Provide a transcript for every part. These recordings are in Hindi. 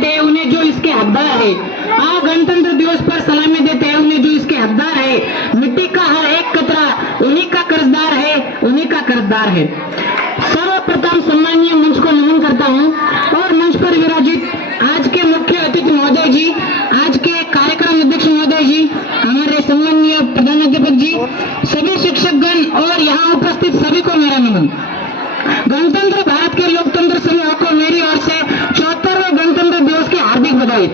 देते हैं उन्हें जो इसके हकदार है। आज गणतंत्र दिवस पर सलामी देते हैं उन्हें जो इसके हकदार है। मिट्टी का हर एक कतरा उन्हीं का कर्जदार है, उन्हीं का कर्जदार है। सर्वप्रथम सम्मानीय मंच को नमन करता हूँ और मंच पर विराजित आज के मुख्य अतिथि महोदय जी, आज के कार्यक्रम अध्यक्ष महोदय जी, हमारे सम्मानीय प्रधानाध्यापक जी, सभी शिक्षकगण और यहाँ उपस्थित सभी को मेरा नमन। गणतंत्र भारत के लोकतंत्र समूह को मेरी ओर से 74वें गणतंत्र दिवस की हार्दिक बधाई।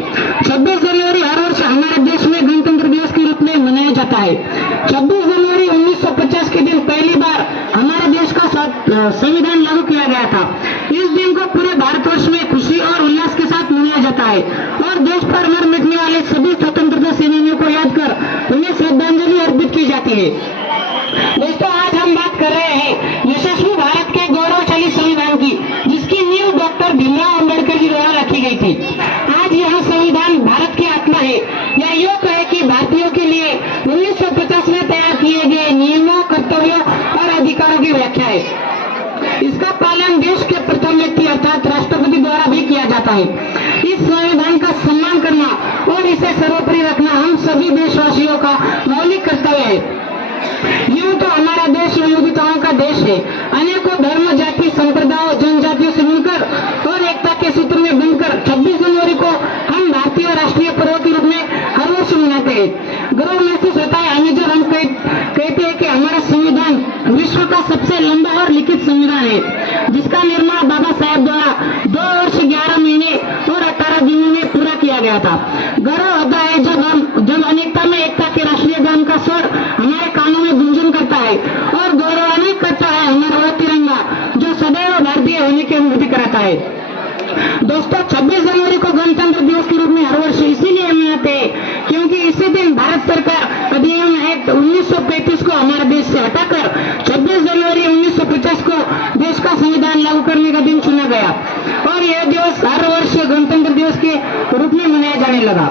26 जनवरी हर वर्ष हमारे देश में गणतंत्र दिवस के रूप में मनाया जाता है। 26 जनवरी 1950 के दिन पहली बार हमारे देश का संविधान लागू किया गया था। इस दिन को पूरे भारतवर्ष में खुशी और उल्लास के साथ मनाया जाता है और देश पर मर मिटने वाले सभी स्वतंत्रता सेनानियों को याद कर उन्हें श्रद्धांजलि अर्पित की जाती है। दोस्तों, आज हम बात कर रहे हैं यशस्वी भारत के गौरवशाली संविधान की, जिसकी नींव डॉक्टर भीमराव अंबेडकर जी द्वारा रखी गई थी। आज यह संविधान भारत की आत्मा है, या यूं कहे कि भारतीयों के लिए 1950 में तैयार किए गए नियमों, कर्तव्यों और अधिकारों की व्याख्या है। इसका पालन देश के प्रथम व्यक्ति अर्थात राष्ट्रपति द्वारा भी किया जाता है। इस संविधान का सम्मान करना और इसे सर्वोपरि रखना हम सभी देशवासियों का मौलिक कर्तव्य है। यूं तो हमारा देश विविधताओं का देश है। अनेकों धर्म, जाति, संप्रदायों, जनजातियों से मिलकर और एकता के सूत्र में बंधकर 26 जनवरी को हम भारतीय राष्ट्रीय पर्व के रूप में हर वर्ष मनाते हैं। गर्व महसूस होता है हमें जब हम कहते हैं कि हमारा संविधान विश्व का सबसे लंबा और लिखित संविधान है, जिसका निर्माण बाबा साहेब द्वारा 2 वर्ष 11 महीने और 18 दिनों में पूरा किया गया था। गर्व होता है जब अनेकता में एकता के राष्ट्रीय गान का स्वर हमारे कानों में गुंजन करता है और गौरवान्वित करता है हमारा वो तिरंगा जो सदैव भारतीय होने की अनुभूति कराता है। दोस्तों, 26 जनवरी को गणतंत्र दिवस के रूप में हर वर्ष इसीलिए मनाते हैं क्योंकि इसी दिन भारत सरकार अधिनियम एक्ट 1935 को हमारे देश से हटाकर 26 जनवरी 1950 को देश का संविधान लागू करने का दिन चुना गया और यह दिवस हर वर्ष गणतंत्र दिवस के रूप में मनाया जाने लगा।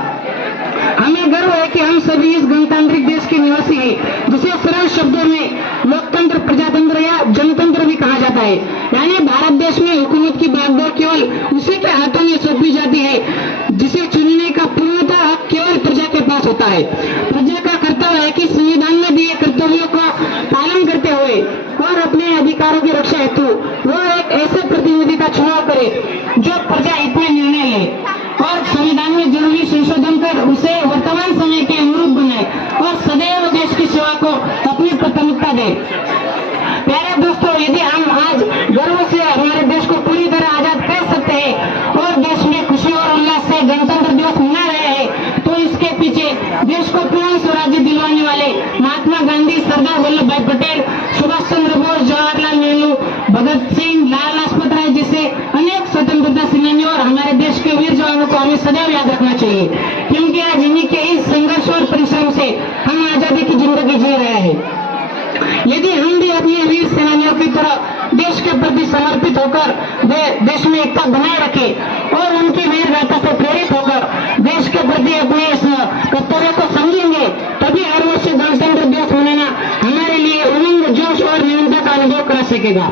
हमें गर्व है कि हम सभी इस गणतांत्रिक देश के निवासी हैं, जिसे सरल शब्दों में लोकतंत्र, प्रजातंत्र या जनतंत्र भी कहा जाता है। यानी भारत देश में हुकूमत की बागडोर केवल उसी के हाथों में सौंपी जाती है जिसे चुनने का पूर्णतः हक केवल प्रजा के पास होता है। प्रजा का कर्तव्य है कि संविधान में दिए कर्तव्यों का पालन करते हुए और अपने अधिकारों की रक्षा हेतु वो एक ऐसे प्रतिनिधि का चुनाव करे जो प्रजा हित में निर्णय ले और संविधान में जरूरी संशोधन कर उसे वर्तमान समय के अनुरूप बनाए और सदैव देश की सेवा को अपनी प्राथमिकता दे। प्यारे दोस्तों, यदि हम आज गर्व से हमारे देश को पूरी तरह आजाद कर सकते हैं और देश में खुशी और उल्लास से गणतंत्र दिवस मना रहे हैं, तो इसके पीछे देश को पूर्ण स्वराज्य दिलवाने वाले महात्मा गांधी, सरदार वल्लभ भाई पटेल, सुभाष चंद्र बोस, जवाहरलाल नेहरू, भगत सिंह, लाला लाजपत राय जैसे अनेक स्वतंत्रता सेनानियों और हमारे देश के वीर जवानों को हमें सदैव याद रखना चाहिए, क्योंकि आज इन्हीं के इस संघर्ष और परिश्रम से हम आजादी की जिंदगी जी रहे हैं। यदि हम भी अपने वीर सेनानियों की तरह देश के प्रति समर्पित होकर देश में एकता बनाए रखें और उनकी वीर गाथा से प्रेरित होकर देश के प्रति अपने इस कर्तव्य को समझेंगे, तभी हर वर्ष गणतंत्र दिवस मनाना हमारे लिए उमंग, जोश और निरंतर का अनुभव करा सकेगा।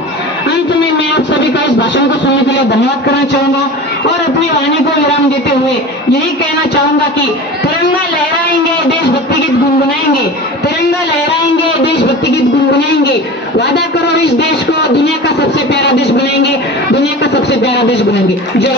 अंत में मैं आप सभी का इस भाषण को सुनने के लिए धन्यवाद करना चाहूंगा और अपनी वाणी को विराम देते हुए यही कहना चाहूंगा कि तिरंगा लहराएंगे, देशभक्ति गीत गुनगुनाएंगे, तिरंगा लहराएंगे, देशभक्ति गीत गुनगुनाएंगे। वादा करो इस देश को दुनिया का सबसे प्यारा देश बनाएंगे, दुनिया का सबसे प्यारा देश बनाएंगे। जय